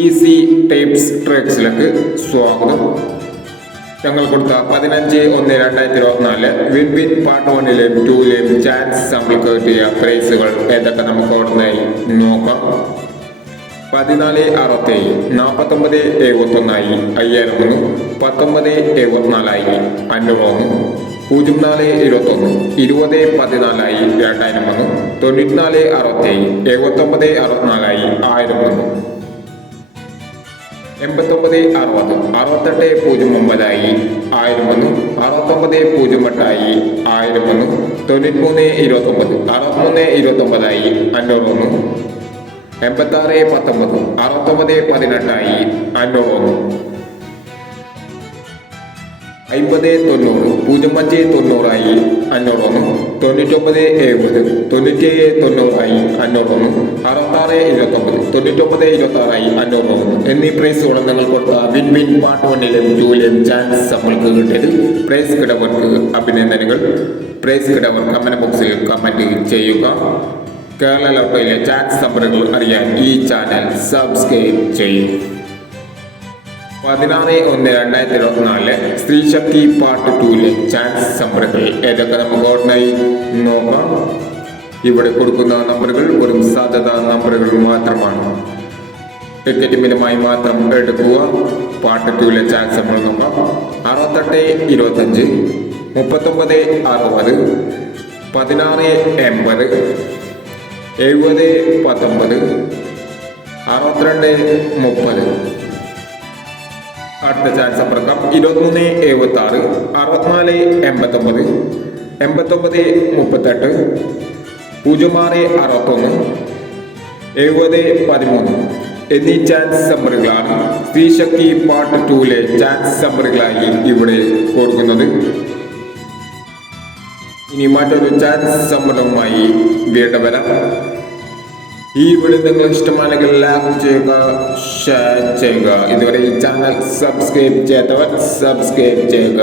Easy tips ട്രിക്സിലേക്ക് സ്വാഗതം. ഞങ്ങൾ കൊടുത്ത 15/1/2024 വിൻ വിൻ പാർട്ട് 1-ലെയും 2-ലെയും ചാൻസ് നമ്മൾക്ക് കിട്ടിയ പ്രൈസുകൾ ഏതൊക്കെ നമുക്ക് അവിടുന്നായി നോക്കാം. 14/67 49/71 5001 19/74 500 04/21 20/14 2001 94/67 79/64 1001 89/60 68/09 1001 69/08 1001 93/29 63/29 501 86/19 69/18 501 50/90 05/90 501 99/70 97/90 501 66/29 99/26 എന്നീ പ്രൈസുകൾ നിങ്ങൾ കൊടുത്ത വിൻ വിൻ പാർട്ട് 1-ലെയും 2-ലെയും ചാൻസ് നമ്മൾക്ക് കിട്ടിയത്. പ്രൈസ് കിടവർക്ക് അഭിനന്ദനങ്ങൾ. പ്രൈസ് കിടവർ കമന്റ് ബോക്സിൽ കമന്റ് ചെയ്യുക. കേരള ലോട്ടറിയിലെ ചാൻസ് നമ്പറുകൾ അറിയാൻ ഈ ചാനൽ സബ്സ്ക്രൈബ് ചെയ്യും. 16/1/2024 സ്ത്രീ ശക്തി പാർട്ട് 2-ലെ ചാൻസ് നമ്പറുകൾ ഏതൊക്കെ നമുക്ക് ഓർമ്മയായി നോക്കാം. ഇവിടെ കൊടുക്കുന്ന നമ്പറുകൾ വെറും സാധ്യതാ നമ്പറുകൾ മാത്രമാണ്. ടിക്കറ്റ് മിതമായി മാത്രം എടുക്കുക. പാർട്ട് 2-ലെ ചാൻസ് നമ്മൾ നോക്കാം. 68/25 39/60 16/80 70/19 62/30. അടുത്ത ചാൻസ് സമ്പർക്കം 23/76 64/89 89/38 06/61 70/13 എന്നീ ചാൻസ് നമ്പറുകളാണ് സ്ത്രീ ശക്തി പാർട്ട് 2-ലെ ചാൻസ് നമ്പറുകളായി ഇവിടെ കൊടുക്കുന്നത്. ഇനി മറ്റൊരു ചാൻസ് നമ്പറുമായി വീണ്ടും വരാം. ഈ വീഡിയോ നിങ്ങൾ ഇഷ്ടമാണെങ്കിൽ ലൈക്ക് ചെയ്യുക, ഷെയർ ചെയ്യുക. ഇതുവരെ ഈ ചാനൽ സബ്സ്ക്രൈബ് ചെയ്യാത്തവർ സബ്സ്ക്രൈബ് ചെയ്യുക.